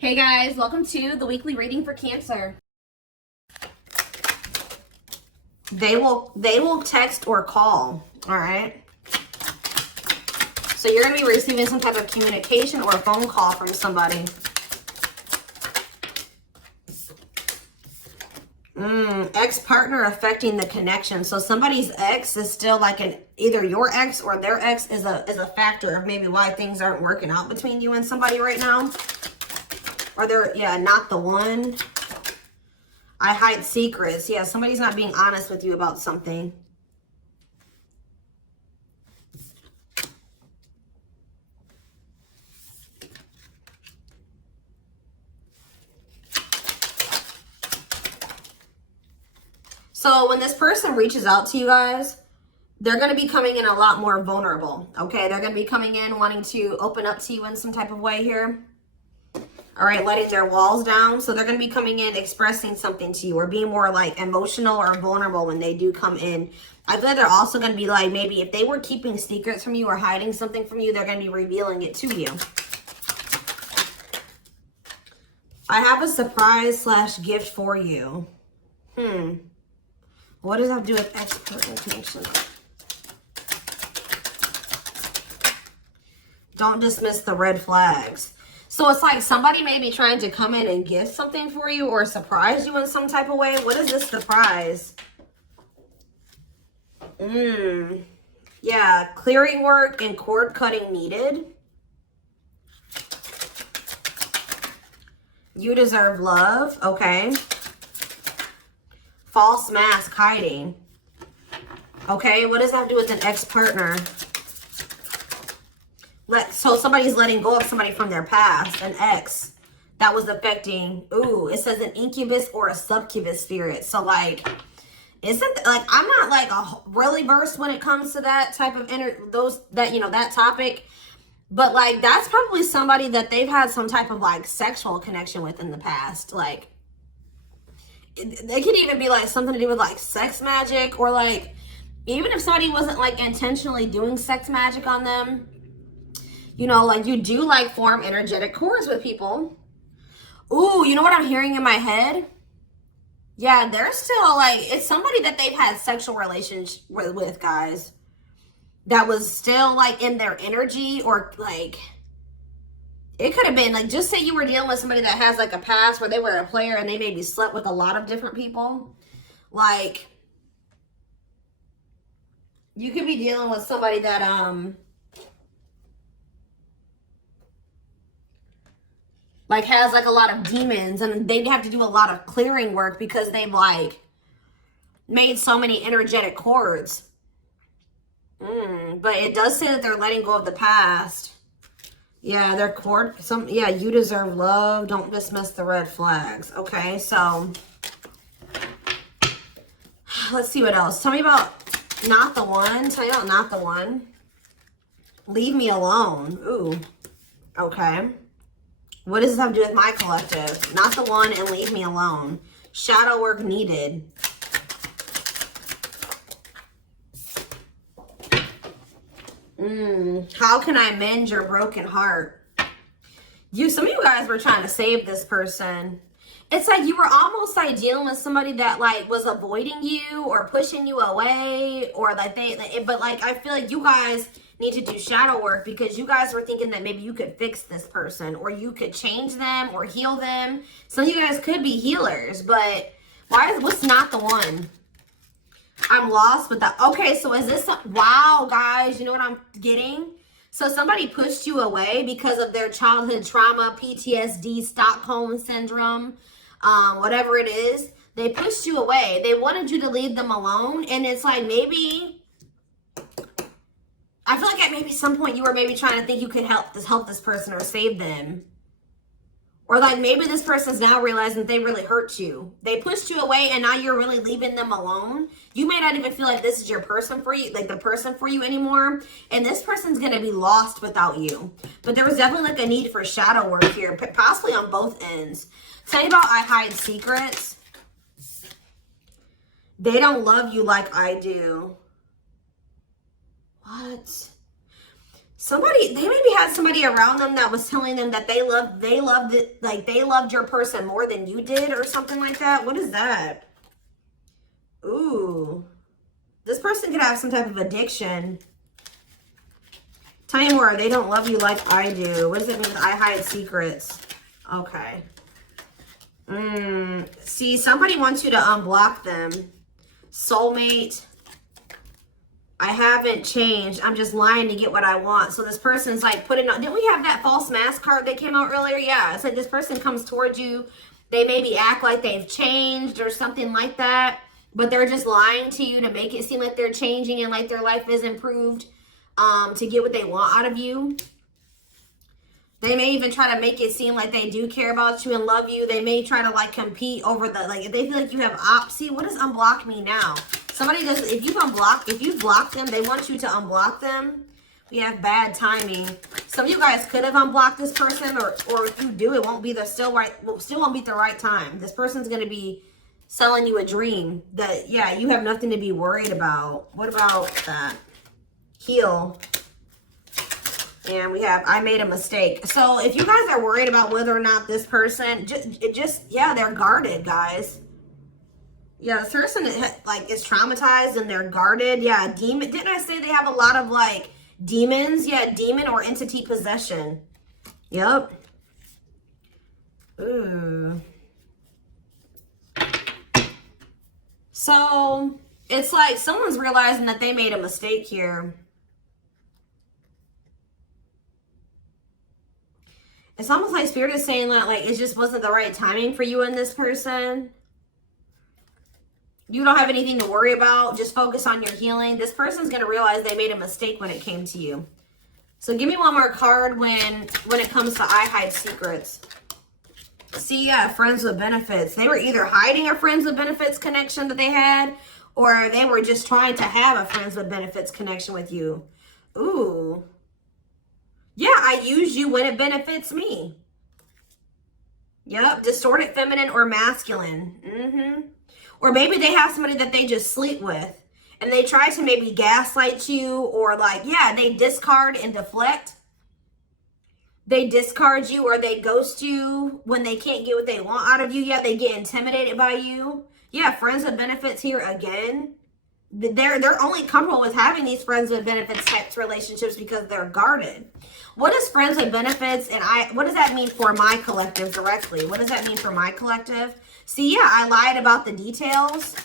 Hey guys, welcome to the weekly reading for Cancer. They will text or call, all right? So you're going to be receiving some type of communication or a phone call from somebody. Ex-partner affecting the connection. So somebody's ex is still like either your ex or their ex is a factor of maybe why things aren't working out between you and somebody right now. Or they're, yeah, not the one. I hide secrets. Yeah, somebody's not being honest with you about something. So when this person reaches out to you guys, they're going to be coming in a lot more vulnerable, okay? They're going to be coming in wanting to open up to you in some type of way here. All right, letting their walls down. So they're going to be coming in expressing something to you or being more like emotional or vulnerable when they do come in. I feel like they're also going to be like, maybe if they were keeping secrets from you or hiding something from you, they're going to be revealing it to you. I have a surprise / gift for you. What does that have to do with expert connection? Don't dismiss the red flags. So it's like somebody may be trying to come in and gift something for you or surprise you in some type of way. What is this surprise? Yeah, clearing work and cord cutting needed. You deserve love. Okay. False mask hiding. Okay, what does that have to do with an ex-partner? So somebody's letting go of somebody from their past, an ex that was affecting. Ooh, it says an incubus or a succubus spirit. So like, isn't like, I'm not like really versed when it comes to that type of that topic, but like that's probably somebody that they've had some type of like sexual connection with in the past. Like they could even be like something to do with like sex magic, or like even if somebody wasn't like intentionally doing sex magic on them. You know, like you do like form energetic cords with people. Ooh, you know what I'm hearing in my head? Yeah, they're still like, it's somebody that they've had sexual relations with, guys. That was still like in their energy, or like, it could have been like, just say you were dealing with somebody that has like a past where they were a player and they maybe slept with a lot of different people. Like, you could be dealing with somebody that, like has like a lot of demons, and they'd have to do a lot of clearing work because they've like made so many energetic cords. But it does say that they're letting go of the past. Yeah, their cord, yeah, you deserve love. Don't dismiss the red flags. Okay, so let's see what else. Tell me about not the one. Tell me about not the one. Leave me alone. Ooh, okay. What does this have to do with my collective? Not the one and leave me alone. Shadow work needed. How can I mend your broken heart? Some of you guys were trying to save this person. It's like you were almost like dealing with somebody that like was avoiding you or pushing you away, or like but like I feel like you guys need to do shadow work because you guys were thinking that maybe you could fix this person or you could change them or heal them. Some of you guys could be healers, but what's not the one? I'm lost with that. Okay, so is this, wow, guys, you know what I'm getting? So somebody pushed you away because of their childhood trauma, PTSD, Stockholm syndrome, whatever it is. They pushed you away. They wanted you to leave them alone. And it's like maybe, I feel like at maybe some point you were maybe trying to think you could help this person or save them. Or like maybe this person's now realizing they really hurt you. They pushed you away and now you're really leaving them alone. You may not even feel like this is your person for you, like the person for you anymore. And this person's going to be lost without you. But there was definitely like a need for shadow work here, possibly on both ends. Tell me about I hide secrets. They don't love you like I do. What? Somebody, they maybe had somebody around them that was telling them that they loved it, like they loved your person more than you did or something like that. What is that? Ooh. This person could have some type of addiction. Tell me more. They don't love you like I do. What does it mean with I hide secrets? Okay. See, somebody wants you to unblock them. Soulmate. I haven't changed. I'm just lying to get what I want. So this person's like putting on, didn't we have that false mask card that came out earlier? Yeah, it's like this person comes towards you. They maybe act like they've changed or something like that, but they're just lying to you to make it seem like they're changing and like their life is improved, to get what they want out of you. They may even try to make it seem like they do care about you and love you. They may try to like compete over the, like if they feel like you have see, what does unblock me now? Somebody does, if you've blocked them, they want you to unblock them. We have bad timing. Some of you guys could have unblocked this person, or if you do, it won't be the still won't be the right time. This person's gonna be selling you a dream that, yeah, you have nothing to be worried about. What about that? Heal. And we have, I made a mistake. So if you guys are worried about whether or not this person, yeah, they're guarded, guys. Yeah, this person like is traumatized and they're guarded. Yeah, demon. Didn't I say they have a lot of like demons? Yeah, demon or entity possession. Yep. Ooh. So it's like someone's realizing that they made a mistake here. It's almost like Spirit is saying that like it just wasn't the right timing for you and this person. You don't have anything to worry about. Just focus on your healing. This person's going to realize they made a mistake when it came to you. So give me one more card when it comes to I hide secrets. See, yeah, friends with benefits. They were either hiding a friends with benefits connection that they had, or they were just trying to have a friends with benefits connection with you. Ooh. Yeah, I use you when it benefits me. Yep, distorted feminine or masculine. Or maybe they have somebody that they just sleep with and they try to maybe gaslight you, or like, yeah, they discard and deflect. They discard you or they ghost you when they can't get what they want out of you. Yeah, they get intimidated by you. Yeah, friends with benefits here again. They're only comfortable with having these friends with benefits types relationships because they're guarded. What is friends with benefits, and what does that mean for my collective directly? What does that mean for my collective? See, yeah, I lied about the details.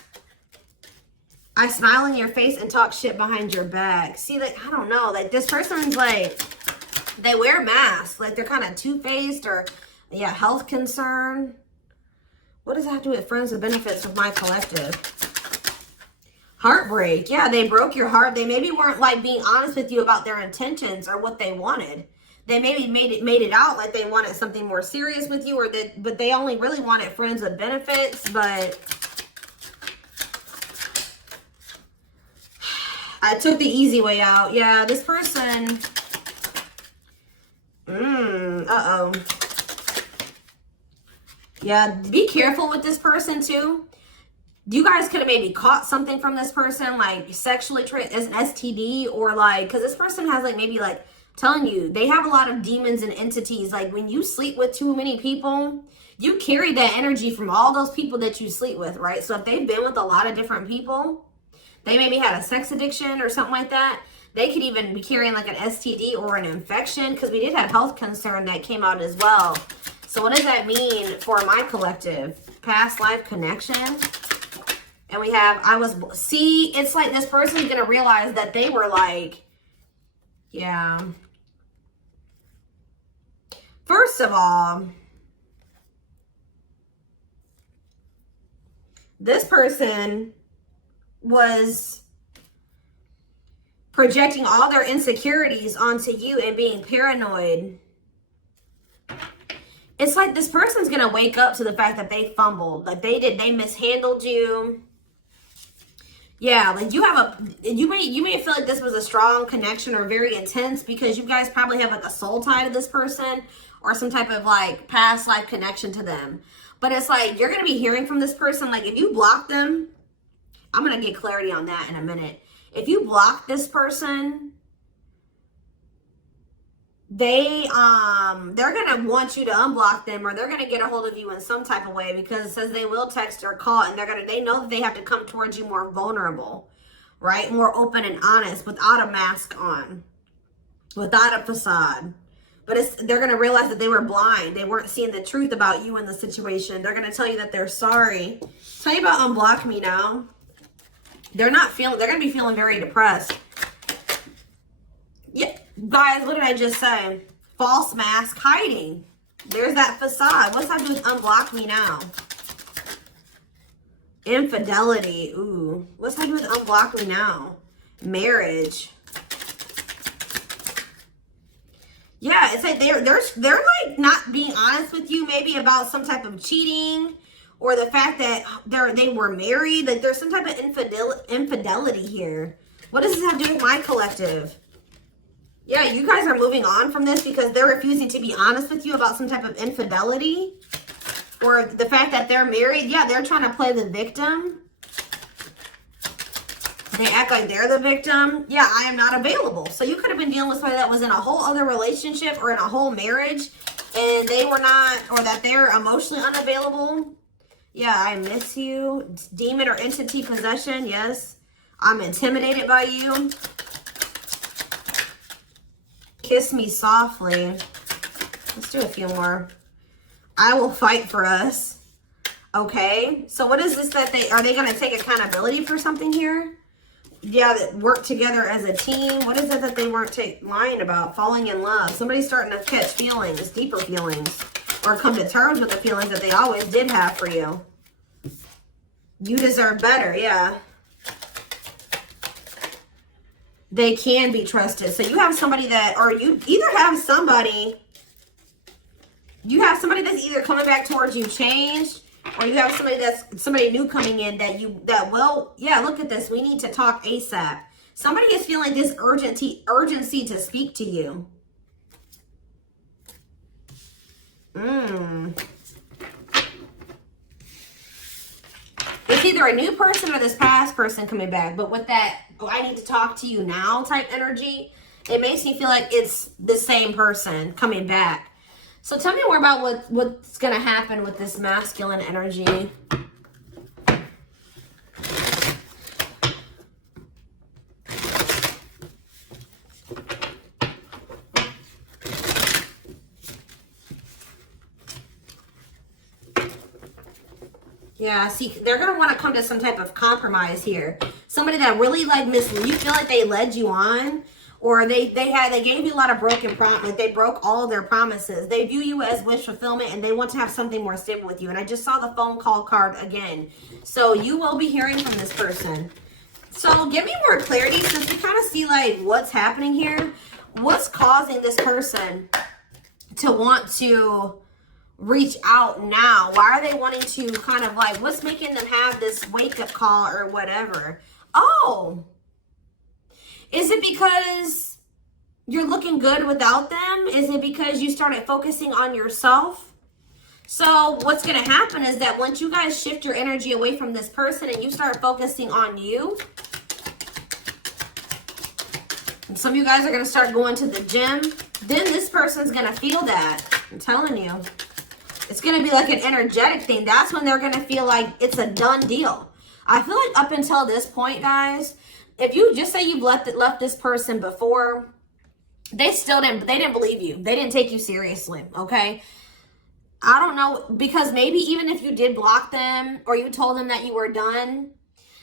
I smile in your face and talk shit behind your back. See, like, I don't know, like this person's like, they wear masks, like they're kind of two-faced, or yeah, health concern. What does that have to do with friends with benefits with my collective? Heartbreak. Yeah, they broke your heart. They maybe weren't like being honest with you about their intentions or what they wanted. They maybe made it out like they wanted something more serious with you, but they only really wanted friends with benefits. But I took the easy way out. Yeah, this person. Uh-oh. Yeah, be careful with this person too. You guys could have maybe caught something from this person, like sexually as an STD, or like, because this person has like maybe like telling you they have a lot of demons and entities. Like when you sleep with too many people, you carry that energy from all those people that you sleep with, right? So if they've been with a lot of different people, they maybe had a sex addiction or something like that. They could even be carrying like an STD or an infection, because we did have health concern that came out as well. So what does that mean for my collective? Past life connection. And we have, see, it's like this person's going to realize that they were like, yeah. First of all, this person was projecting all their insecurities onto you and being paranoid. It's like this person's going to wake up to the fact that they fumbled. Like they mishandled you. Yeah, like you may feel like this was a strong connection or very intense because you guys probably have like a soul tie to this person or some type of like past life connection to them. But it's like you're going to be hearing from this person. Like if you block them, I'm going to get clarity on that in a minute. If you block this person, they're gonna want you to unblock them, or they're gonna get a hold of you in some type of way, because it says they will text or call, and they know that they have to come towards you more vulnerable, right? More open and honest, without a mask on, without a facade. But they're gonna realize that they were blind. They weren't seeing the truth about you in the situation. They're gonna tell you that they're sorry. Tell you about unblock me now. They're gonna be feeling very depressed. Yeah, guys, what did I just say? False mask hiding. There's that facade. What's that do with unblock me now? Infidelity. Ooh. What's that do with unblock me now? Marriage. Yeah, it's like they're like not being honest with you, maybe about some type of cheating, or the fact that they were married. Like there's some type of infidelity here. What does this have to do with my collective? Yeah, you guys are moving on from this because they're refusing to be honest with you about some type of infidelity, or the fact that they're married. Yeah, they're trying to play the victim. They act like they're the victim. Yeah, I am not available. So you could have been dealing with somebody that was in a whole other relationship or in a whole marriage, and they were not, or that they're emotionally unavailable. Yeah, I miss you. Demon or entity possession. Yes, I'm intimidated by you. Kiss me softly. Let's do a few more. I will fight for us. Okay, so what is this that are they going to take accountability for something here? Yeah, that work together as a team. What is it that they weren't lying about? Falling in love. Somebody's starting to catch feelings, deeper feelings, or come to terms with the feelings that they always did have for you. You deserve better, yeah. They can be trusted. So you have somebody that, or you either have somebody, that's either coming back towards you changed, or you have somebody new coming in that will, yeah, look at this. We need to talk ASAP. Somebody is feeling this urgency to speak to you. It's either a new person or this past person coming back. But with that, oh, I need to talk to you now type energy, it makes me feel like it's the same person coming back. So tell me more about what's going to happen with this masculine energy. Yeah, see, they're going to want to come to some type of compromise here. Somebody that really like misled you, feel like they led you on, or they gave you a lot of broken promises. They broke all of their promises. They view you as wish fulfillment, and they want to have something more stable with you. And I just saw the phone call card again. So you will be hearing from this person. So give me more clarity, since we kind of see like what's happening here. What's causing this person to want to reach out now? Why are they wanting to kind of like, what's making them have this wake-up call or whatever? Oh, is it because you're looking good without them? Is it because you started focusing on yourself? So what's going to happen is that once you guys shift your energy away from this person and you start focusing on you, and some of you guys are going to start going to the gym, then this person's going to feel that. I'm telling you. It's going to be like an energetic thing. That's when they're going to feel like it's a done deal. I feel like up until this point, guys, if you just say you've left this person before, they didn't believe you. They didn't take you seriously, okay? I don't know, because maybe even if you did block them or you told them that you were done,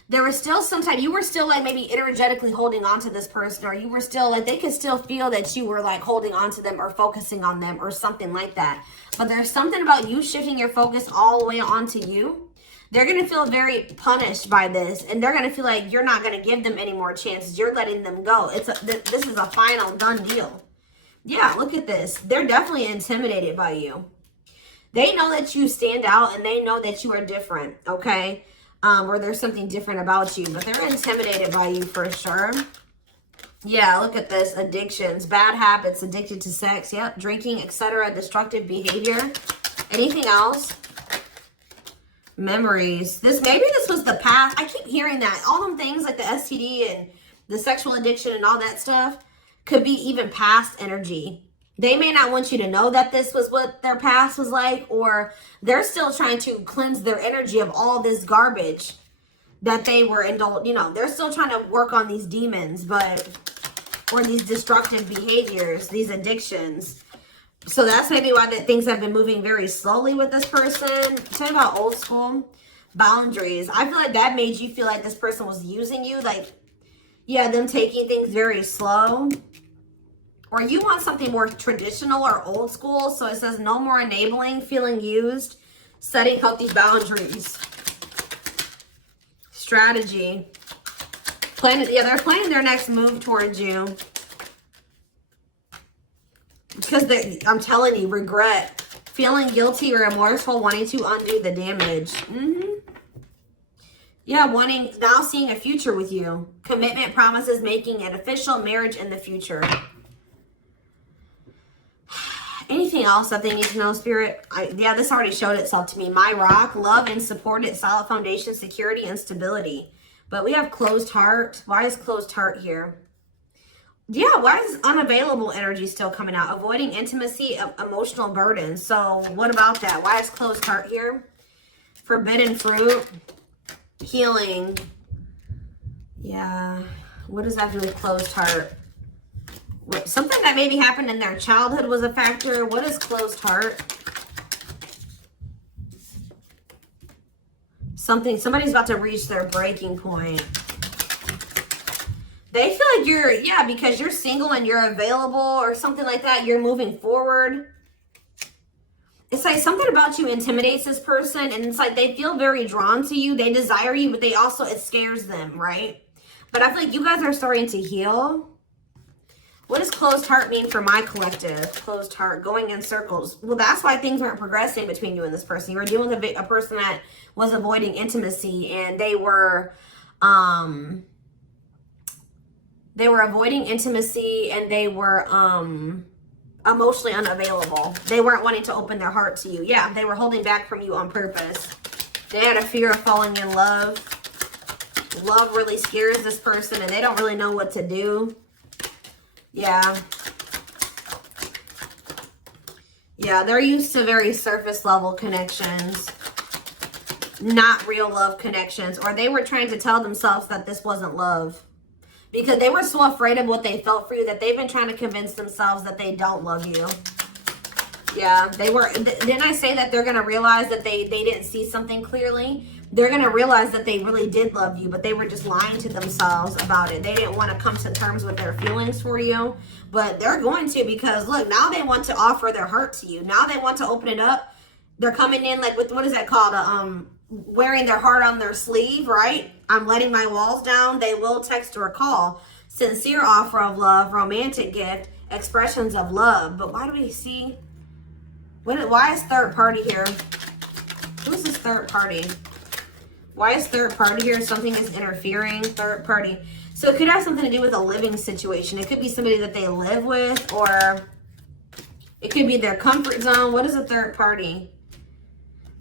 there was still you were still like maybe energetically holding on to this person, or you were still like, they could still feel that you were like holding on to them or focusing on them or something like that. But there's something about you shifting your focus all the way onto you. They're going to feel very punished by this, and they're going to feel like you're not going to give them any more chances. You're letting them go. This is a final done deal. Yeah, look at this. They're definitely intimidated by you. They know that you stand out, and they know that you are different, okay? Or there's something different about you, but they're intimidated by you for sure. Yeah, look at this. Addictions, bad habits, addicted to sex, yep, drinking, etc., destructive behavior. Anything else? Memories. Maybe this was the past. I keep hearing that. All them things like the STD and the sexual addiction and all that stuff could be even past energy. They may not want you to know that this was what their past was like, or they're still trying to cleanse their energy of all this garbage that they were indulged. You know, they're still trying to work on these demons, but, or these destructive behaviors, these addictions. So that's maybe why that things have been moving very slowly with this person. Talking about old school boundaries. I feel like that made you feel like this person was using you. Like, yeah, them taking things very slow. Or you want something more traditional or old school. So it says no more enabling, feeling used, setting healthy boundaries. Strategy. Yeah, they're planning their next move towards you. Because I'm telling you, regret. Feeling guilty or remorseful, wanting to undo the damage. Yeah, now seeing a future with you. Commitment, promises, making an official marriage in the future. Anything else that they need to know, Spirit? Yeah, this already showed itself to me. My rock, love and supported, solid foundation, security, and stability. But we have closed heart. Why is closed heart here? Yeah, why is unavailable energy still coming out? Avoiding intimacy, emotional burden. So what about that? Why is closed heart here? Forbidden fruit, healing. Yeah, what does that do with closed heart? Something that maybe happened in their childhood was a factor. What is closed heart? Somebody's about to reach their breaking point. They feel like you're, yeah, because you're single and you're available or something like that. You're moving forward. It's like something about you intimidates this person. And it's like they feel very drawn to you. They desire you, but they also, it scares them, right? But I feel like you guys are starting to heal. What does closed heart mean for my collective? Closed heart, going in circles. Well, that's why things weren't progressing between you and this person. You were dealing with a person that was avoiding intimacy, and they were avoiding intimacy, and they were emotionally unavailable. They weren't wanting to open their heart to you. Yeah, they were holding back from you on purpose. They had a fear of falling in love. Love really scares this person, and they don't really know what to do. Yeah. Yeah, they're used to very surface level connections, not real love connections. Or they were trying to tell themselves that this wasn't love because they were so afraid of what they felt for you that they've been trying to convince themselves that they don't love you. Yeah, they were. Didn't I say that they're going to realize that they didn't see something clearly? They're going to realize that they really did love you, but they were just lying to themselves about it. They didn't want to come to terms with their feelings for you, but they're going to, because look, now they want to offer their heart to you. Now they want to open it up. They're coming in like with, what is that called? Wearing their heart on their sleeve, right? I'm letting my walls down. They will text or call. Sincere offer of love, romantic gift, expressions of love. But why do we see? Why is third party here? Who's this third party? Why is third party here? Something is interfering. Third party. So it could have something to do with a living situation. It could be somebody that they live with, or it could be their comfort zone. What is a third party?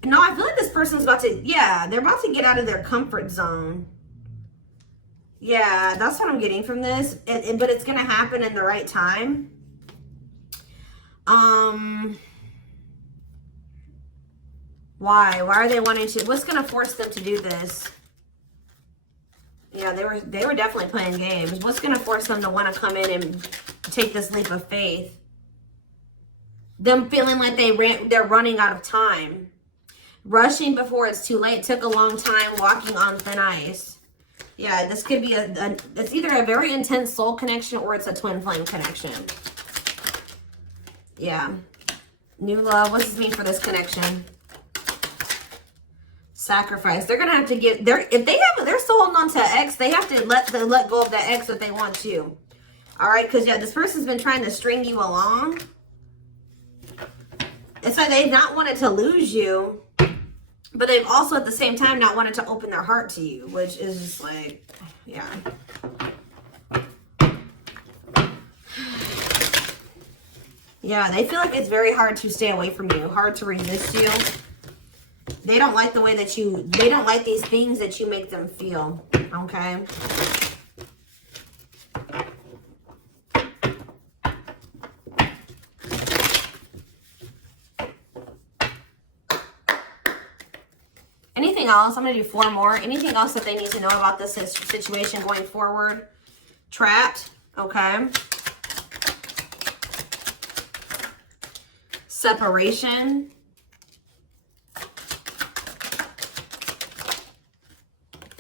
No, I feel like this person's about to, yeah, they're about to get out of their comfort zone. Yeah, that's what I'm getting from this. But it's going to happen in the right time. Why are they wanting to? What's going to force them to do this? Yeah, they were definitely playing games. What's going to force them to want to come in and take this leap of faith? Them feeling like they're running out of time. Rushing before it's too late. Took a long time. Walking on thin ice. Yeah, this could be it's either a very intense soul connection or it's a twin flame connection. Yeah. New love. What does this mean for this connection? Sacrifice. They're gonna have to give. If they're still holding on to an ex, they have to let go of that ex if they want to. All right, because yeah, this person's been trying to string you along. It's like they've not wanted to lose you, but they've also at the same time not wanted to open their heart to you, which is just like, yeah. Yeah, they feel like it's very hard to stay away from you, hard to resist you. They don't like the way that they don't like these things that you make them feel, okay? anything else? I'm going to do 4 more. Anything else that they need to know about this situation going forward? Trapped. Okay. Separation.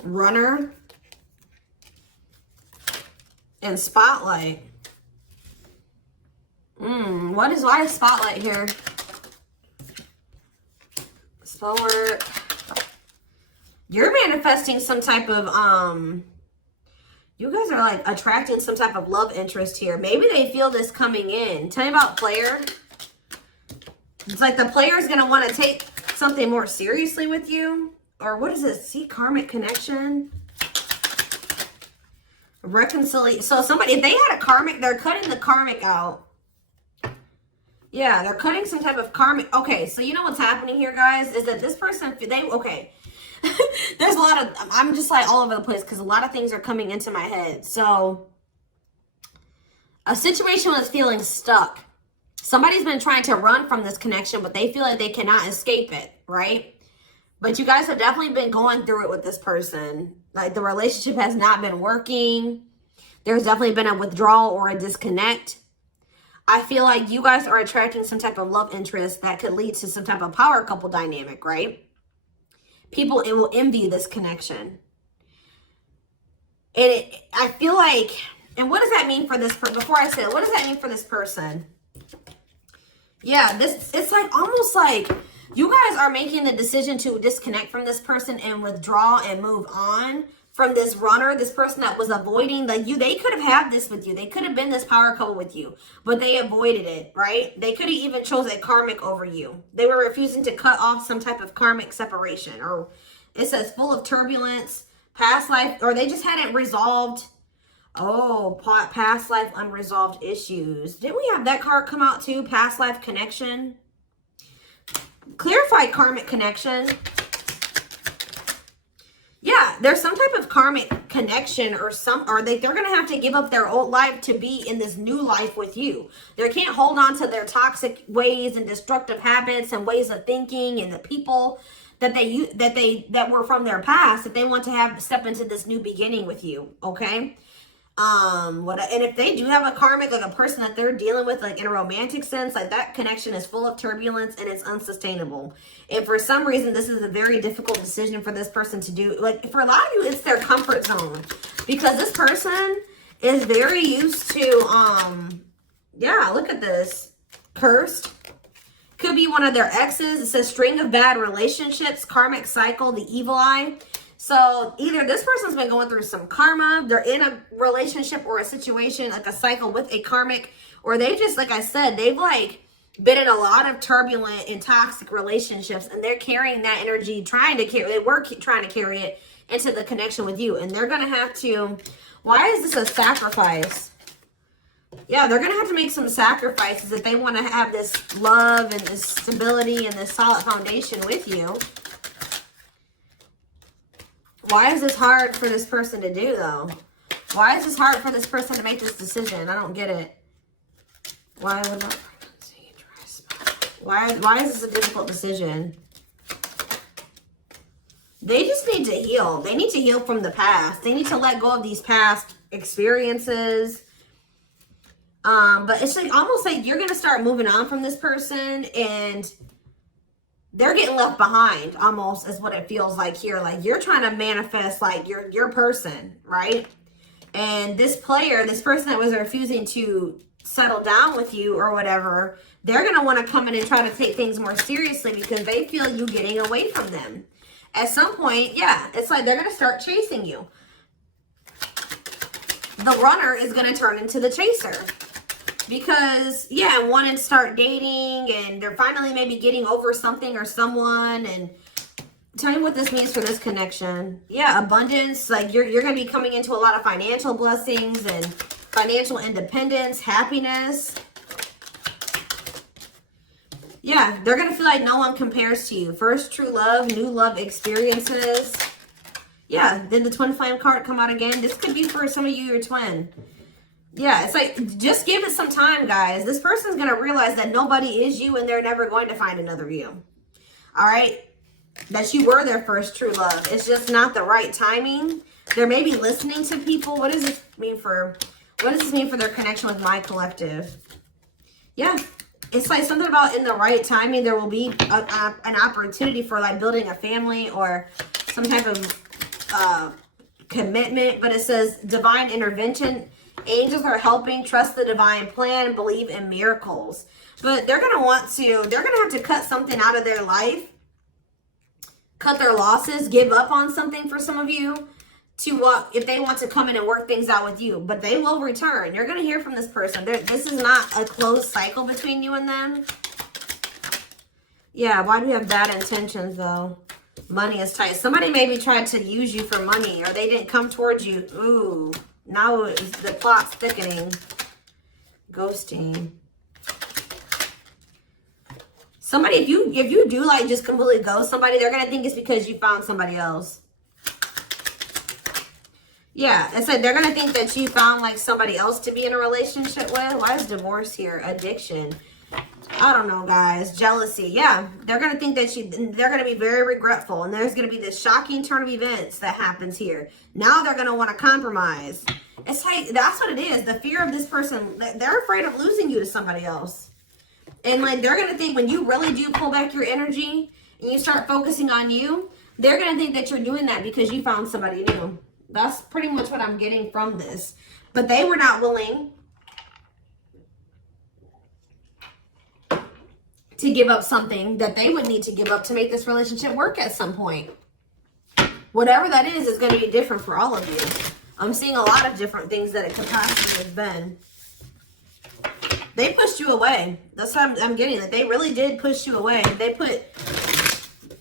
Runner. And spotlight. Why is spotlight here? Forward. You're manifesting some type of you guys are like attracting some type of love interest here. Maybe they feel this coming in. Tell me about player. It's like the player is going to want to take something more seriously with you. Or what is this? See, karmic connection. Reconciliation. So somebody, if they had a karmic, they're cutting the karmic out. Yeah, they're cutting some type of karmic. Okay, so you know what's happening here, guys, is that this person, okay. There's a lot of, I'm just like all over the place because a lot of things are coming into my head. So, a situation was feeling stuck. Somebody's been trying to run from this connection, but they feel like they cannot escape it, right? But you guys have definitely been going through it with this person. Like, the relationship has not been working. There's definitely been a withdrawal or a disconnect. I feel like you guys are attracting some type of love interest that could lead to some type of power couple dynamic, right? People will envy this connection. And I feel like, and what does that mean for this person? Before I say it, what does that mean for this person? Yeah, it's like almost like you guys are making the decision to disconnect from this person and withdraw and move on from this runner, this person that was avoiding they could have had this with you. They could have been this power couple with you, but they avoided it, right? They could have even chose a karmic over you. They were refusing to cut off some type of karmic separation, or it says full of turbulence, past life, or they just hadn't resolved. Oh, past life unresolved issues. Didn't we have that card come out too? Past life connection. Clarified karmic connection. Yeah, there's some type of karmic connection or they're going to have to give up their old life to be in this new life with you. They can't hold on to their toxic ways and destructive habits and ways of thinking and the people that were from their past that they want to step into this new beginning with you, okay? And if they do have a karmic, like a person that they're dealing with, like in a romantic sense, like that connection is full of turbulence and it's unsustainable. And for some reason, this is a very difficult decision for this person to do. Like for a lot of you, it's their comfort zone because this person is very used to, yeah, look at this. Cursed. Could be one of their exes. It says string of bad relationships, karmic cycle, the evil eye. So either this person's been going through some karma, they're in a relationship or a situation, like a cycle with a karmic, or they just, like I said, they've like been in a lot of turbulent and toxic relationships, and they're carrying that energy, they were trying to carry it into the connection with you, and they're going to have to, why is this a sacrifice? Yeah, they're going to have to make some sacrifices if they want to have this love and this stability and this solid foundation with you. Why is this hard for this person to do, though? Why is this hard for this person to make this decision? I don't get it. Why would not pregnancy, dry spot? Why is this a difficult decision? They just need to heal. They need to heal from the past. They need to let go of these past experiences. But it's like almost like you're going to start moving on from this person and they're getting left behind, almost is what it feels like here. Like you're trying to manifest like your person, right? And this person that was refusing to settle down with you or whatever, they're going to want to come in and try to take things more seriously because they feel you getting away from them. At some point, yeah, it's like they're going to start chasing you. The runner is going to turn into the chaser. Because, yeah, wanting to start dating and they're finally maybe getting over something or someone. And tell me what this means for this connection. Yeah, abundance. Like you're going to be coming into a lot of financial blessings and financial independence, happiness. Yeah, they're going to feel like no one compares to you. First true love, new love experiences. Yeah, then the twin flame card come out again. This could be for some of you, your twin. Yeah, it's like, just give it some time, guys. This person's going to realize that nobody is you and they're never going to find another you. All right? that you were their first true love. It's just not the right timing. They're maybe listening to people. What does this mean for their connection with my collective? Yeah. It's like something about in the right timing, there will be an opportunity for like building a family or some type of commitment. But it says divine intervention. Angels are helping. Trust the divine plan. Believe in miracles. But they're going to have to cut something out of their life. Cut their losses. Give up on something for some of you. If they want to come in and work things out with you. But they will return. You're going to hear from this person. This is not a closed cycle between you and them. Yeah, why do we have bad intentions, though? Money is tight. Somebody maybe tried to use you for money, or they didn't come towards you. Ooh, now the plot's thickening. Ghosting. Somebody, if you do like just completely ghost somebody, they're going to think it's because you found somebody else. Yeah, it said they're going to think that you found like somebody else to be in a relationship with. Why is divorce here? Addiction. I don't know, guys. Jealousy. Yeah, they're going to think that they're going to be very regretful. And there's going to be this shocking turn of events that happens here. Now they're going to want to compromise. It's like, that's what it is. The fear of this person, they're afraid of losing you to somebody else. And like, they're going to think when you really do pull back your energy and you start focusing on you, they're going to think that you're doing that because you found somebody new. That's pretty much what I'm getting from this. But they were not willing to give up something that they would need to give up to make this relationship work at some point. Whatever that is going to be different for all of you. I'm seeing a lot of different things that it could possibly have been. They pushed you away. That's what I'm getting. That they really did push you away. They put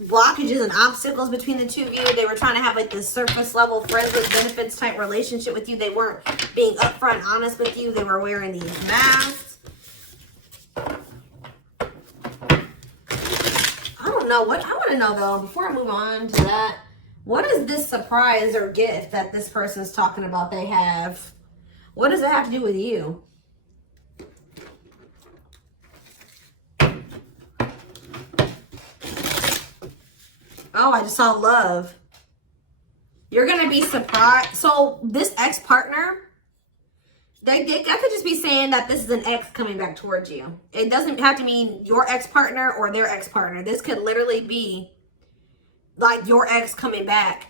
blockages and obstacles between the two of you. They were trying to have like this surface level friends with benefits type relationship with you. They weren't being upfront honest with you. They were wearing these masks. I don't know what I want to know though, before I move on to that, what is this surprise or gift that this person's talking about they have? What does it have to do with you? Oh, I just saw love. You're going to be surprised. So this ex-partner, they could just be saying that this is an ex coming back towards you. It doesn't have to mean your ex-partner or their ex-partner. This could literally be like your ex coming back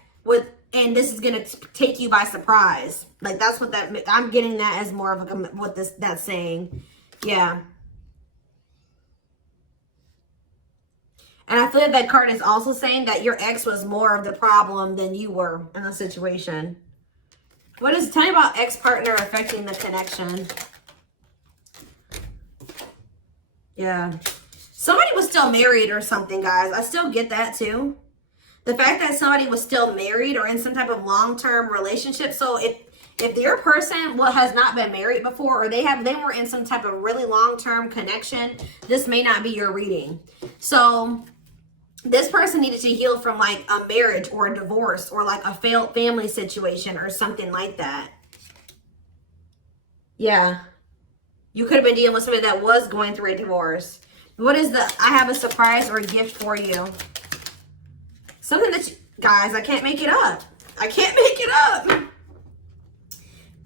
and this is going to take you by surprise. Like that's what I'm getting that as more of what that's saying. Yeah. And I feel like that card is also saying that your ex was more of the problem than you were in the situation. Tell me about ex-partner affecting the connection. Yeah. Somebody was still married or something, guys. I still get that too. The fact that somebody was still married or in some type of long-term relationship. So if your person has not been married before or they were in some type of really long-term connection, this may not be your reading. So this person needed to heal from like a marriage or a divorce or like a failed family situation or something like that. Yeah. You could have been dealing with somebody that was going through a divorce. What is I have a surprise or a gift for you. Something that guys, I can't make it up. I can't make it up.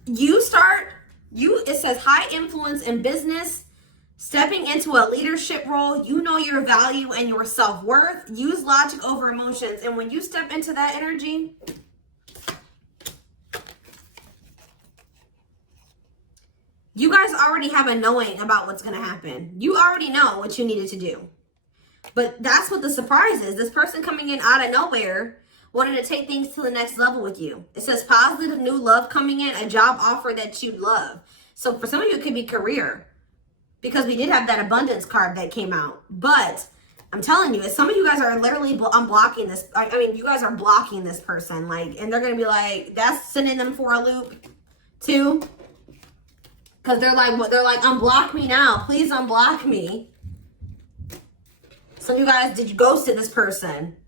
It says high influence in business. Stepping into a leadership role, you know your value and your self-worth. Use logic over emotions. And when you step into that energy, you guys already have a knowing about what's going to happen. You already know what you needed to do. But that's what the surprise is. This person coming in out of nowhere wanted to take things to the next level with you. It says positive new love coming in, a job offer that you'd love. So for some of you, it could be career. Because we did have that abundance card that came out. But I'm telling you, some of you guys are literally unblocking this. I mean, you guys are blocking this person. And they're going to be like, that's sending them for a loop too. Because they're like, unblock me now. Please unblock me. Some of you guys, did you ghosted this person?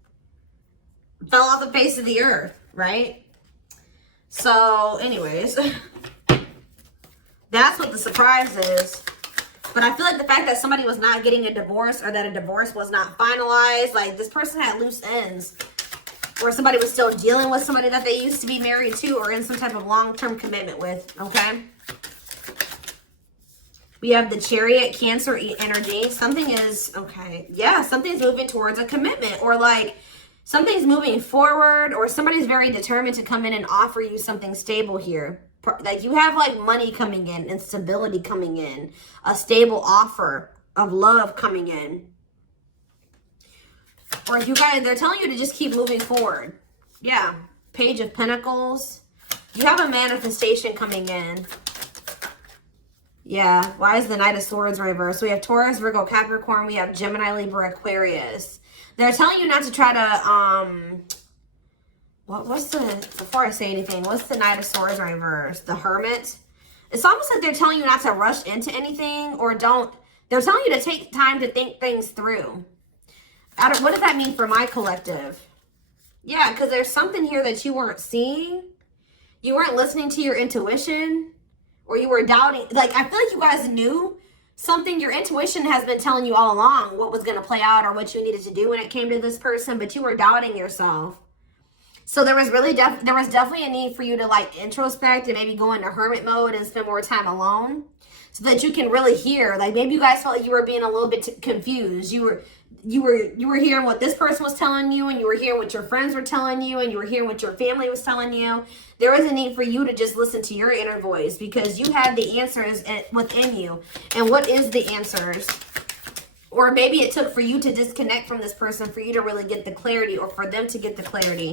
Fell off the face of the earth, right? So anyways, that's what the surprise is. But I feel like the fact that somebody was not getting a divorce or that a divorce was not finalized, like this person had loose ends. Or somebody was still dealing with somebody that they used to be married to or in some type of long-term commitment with, okay? We have the Chariot, Cancer energy. Something is, okay, yeah, something's moving towards a commitment, or like something's moving forward, or somebody's very determined to come in and offer you something stable here. Like you have like money coming in and stability coming in, a stable offer of love coming in. Or you guys, they're telling you to just keep moving forward. Yeah, Page of Pentacles. You have a manifestation coming in. Yeah, why is the Knight of Swords reversed? We have Taurus, Virgo, Capricorn. We have Gemini, Libra, Aquarius. They're telling you not to try to, before I say anything, what's the Knight of Swords reversed? The Hermit. It's almost like they're telling you not to rush into anything, or they're telling you to take time to think things through. What does that mean for my collective? Yeah, because there's something here that you weren't seeing. You weren't listening to your intuition, or you were doubting. Like, I feel like you guys knew something. Your intuition has been telling you all along what was going to play out or what you needed to do when it came to this person, but you were doubting yourself. So there was definitely a need for you to like introspect and maybe go into hermit mode and spend more time alone so that you can really hear. Like maybe you guys felt like you were being a little bit confused. You were hearing what this person was telling you, and you were hearing what your friends were telling you, and you were hearing what your family was telling you. There is a need for you to just listen to your inner voice, because you have the answers within you. And what is the answers? Or maybe it took for you to disconnect from this person for you to really get the clarity, or for them to get the clarity.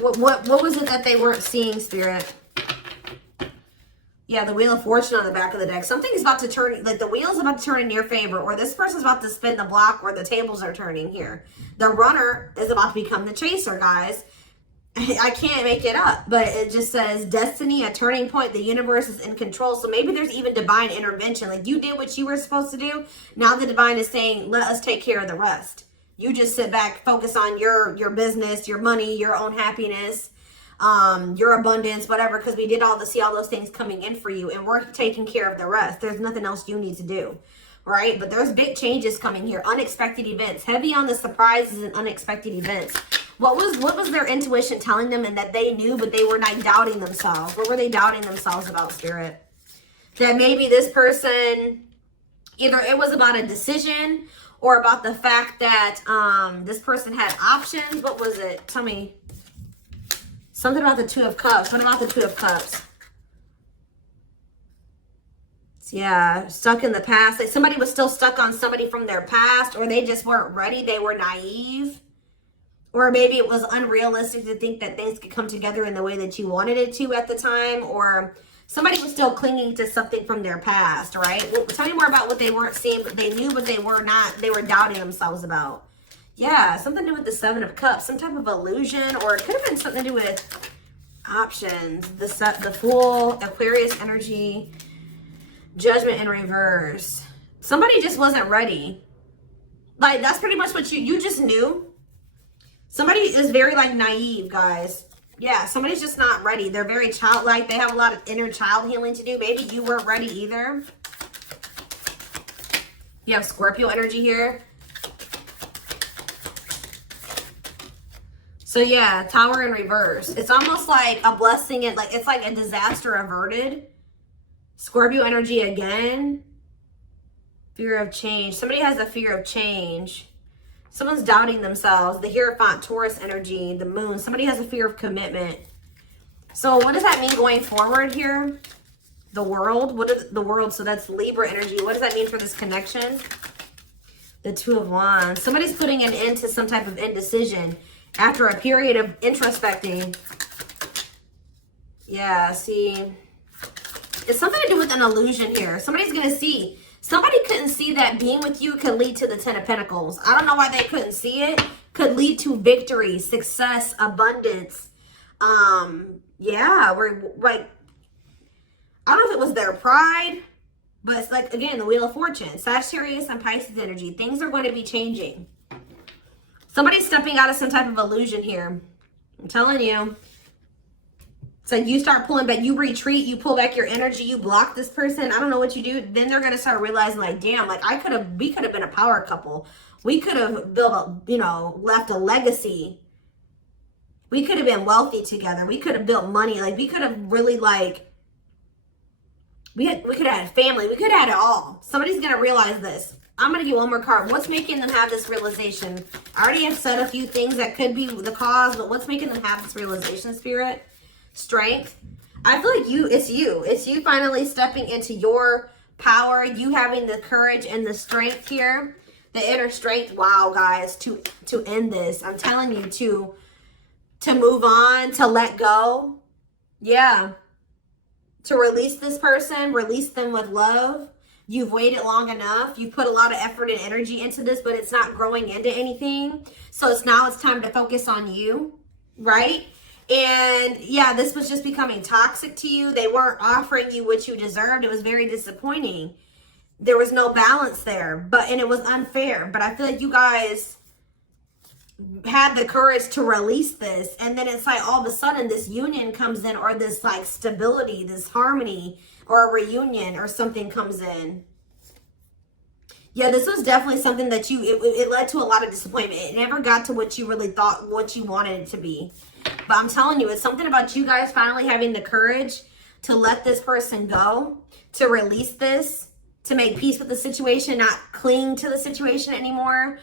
What was it that they weren't seeing, Spirit? Yeah, the Wheel of Fortune on the back of the deck. Something's about to turn, like the wheel is about to turn in your favor, or this person's about to spin the block, or the tables are turning here. The runner is about to become the chaser, guys. I can't make it up, but it just says destiny, a turning point. The universe is in control. So maybe there's even divine intervention. Like you did what you were supposed to do. Now the divine is saying, let us take care of the rest. You just sit back, focus on your business, your money, your own happiness, your abundance, whatever, because we did see all those things coming in for you, and we're taking care of the rest. There's nothing else you need to do, right? But there's big changes coming here, unexpected events, heavy on the surprises and unexpected events. What was their intuition telling them, and that they knew, but they were not doubting themselves? What were they doubting themselves about, Spirit? That maybe this person, either it was about a decision or about the fact that this person had options. What was it? Tell me. Something about the Two of Cups. What about the Two of Cups? Yeah, stuck in the past. Like somebody was still stuck on somebody from their past, or they just weren't ready. They were naive. Or maybe it was unrealistic to think that things could come together in the way that you wanted it to at the time. Or somebody was still clinging to something from their past, right? Well, tell me more about what they weren't seeing, but they knew, but they were not. They were doubting themselves about. Yeah, something to do with the Seven of Cups, some type of illusion, or it could have been something to do with options. The Fool, Aquarius energy, Judgment in reverse. Somebody just wasn't ready. Like, that's pretty much what you just knew. Somebody is very, like, naive, guys. Yeah, somebody's just not ready. They're very childlike. They have a lot of inner child healing to do. Maybe you weren't ready either. You have Scorpio energy here. So yeah, Tower in reverse. It's almost like a blessing. It's like a disaster averted. Scorpio energy again. Fear of change. Somebody has a fear of change. Someone's doubting themselves. The Hierophant, Taurus energy, the Moon. Somebody has a fear of commitment. So what does that mean going forward here? The World. What is the World? So that's Libra energy. What does that mean for this connection? The Two of Wands. Somebody's putting an end to some type of indecision after a period of introspecting. Yeah, see. It's something to do with an illusion here. Somebody's going to see. Somebody couldn't see that being with you could lead to the Ten of Pentacles. I don't know why they couldn't see it. Could lead to victory, success, abundance. Yeah, we're like, I don't know if it was their pride, but it's like, again, the Wheel of Fortune. Sagittarius and Pisces energy. Things are going to be changing. Somebody's stepping out of some type of illusion here. I'm telling you. So you start pulling back, you retreat, you pull back your energy, you block this person. I don't know what you do. Then they're going to start realizing like, damn, like we could have been a power couple. We could have built a, you know, left a legacy. We could have been wealthy together. We could have built money. Like we could have really like, we could have had a family. We could have had it all. Somebody's going to realize this. I'm going to get one more card. What's making them have this realization? I already have said a few things that could be the cause, but what's making them have this realization, Spirit? Strength. I feel like it's you finally stepping into your power, you having the courage and the strength here, the inner strength. Wow, guys, to end this. I'm telling you, to move on, to let go. Yeah. To release this person, release them with love. You've waited long enough. You've put a lot of effort and energy into this, but it's not growing into anything. So it's time to focus on you, right? And yeah, this was just becoming toxic to you. They weren't offering you what you deserved. It was very disappointing. There was no balance there, and it was unfair. But I feel like you guys had the courage to release this. And then it's like all of a sudden this union comes in, or this like stability, this harmony, or a reunion or something comes in. Yeah, this was definitely something that it led to a lot of disappointment. It never got to what you really thought, what you wanted it to be. But I'm telling you, it's something about you guys finally having the courage to let this person go, to release this, to make peace with the situation, not cling to the situation anymore,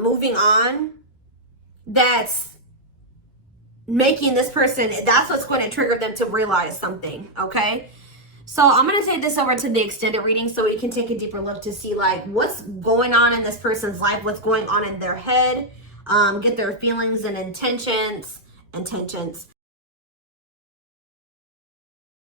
moving on. That's making this person, that's what's going to trigger them to realize something, okay? So I'm going to take this over to the extended reading so we can take a deeper look to see like what's going on in this person's life, what's going on in their head, get their feelings and intentions